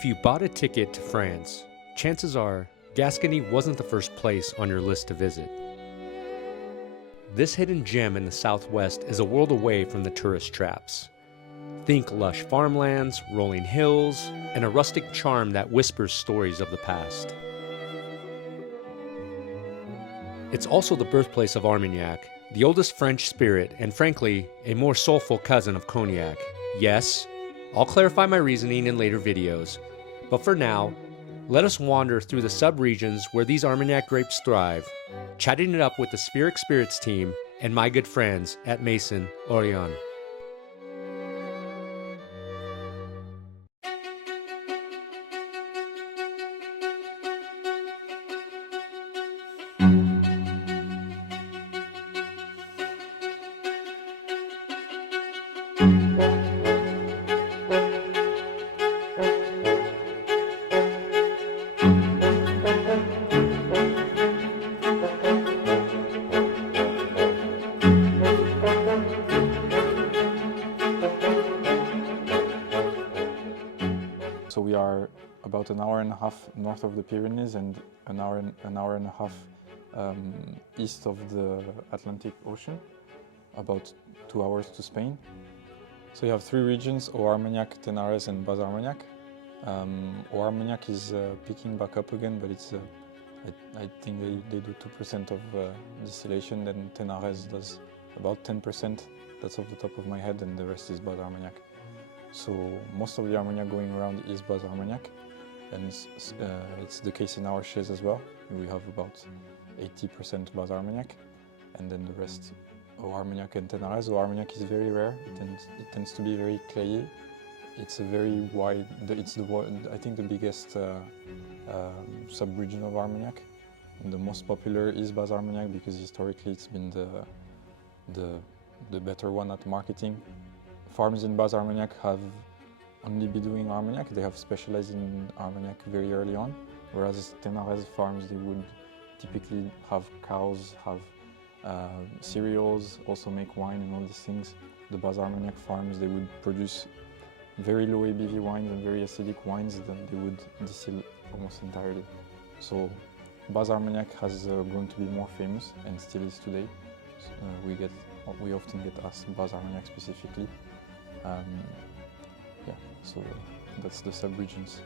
If you bought a ticket to France, chances are Gascony wasn't the first place on your list to visit. This hidden gem in the southwest is a world away from the tourist traps. Think lush farmlands, rolling hills, and a rustic charm that whispers stories of the past. It's also the birthplace of Armagnac, the oldest French spirit and frankly, a more soulful cousin of cognac. Yes, I'll clarify my reasoning in later videos, but for now, let us wander through the subregions where these Armagnac grapes thrive, chatting it up with the Spheric Spirits team and my good friends at Mason Orient. So we are about an hour and a half north of the Pyrenees and an hour and a half east of the Atlantic Ocean, about 2 hours to Spain. So you have three regions: Armagnac, Tenares, and Bas-Armagnac. Armagnac is picking back up again, but it's I think they do 2% of distillation, then Tenares does about 10%. That's off the top of my head, and the rest is Bas-Armagnac. So most of the Armagnac going around is Bas-Armagnac, and it's the case in our shares as well. We have about 80% Bas-Armagnac, and then the rest Armagnac and Tenares. Armagnac is very rare. It tends to be very clayey. It's a very wide. I think the biggest sub-region of Armagnac. And the most popular is Bas-Armagnac because historically it's been the better one at marketing. Farms in Bas-Armagnac have only been doing Armagnac. They have specialized in Armagnac very early on, whereas Tenares farms, they would typically have cows, have cereals, also make wine and all these things. The Bas-Armagnac farms, they would produce very low ABV wines and very acidic wines that they would distill almost entirely. So Bas-Armagnac has grown to be more famous and still is today. We often get asked Bas-Armagnac specifically. Yeah, so that's the sub-regions.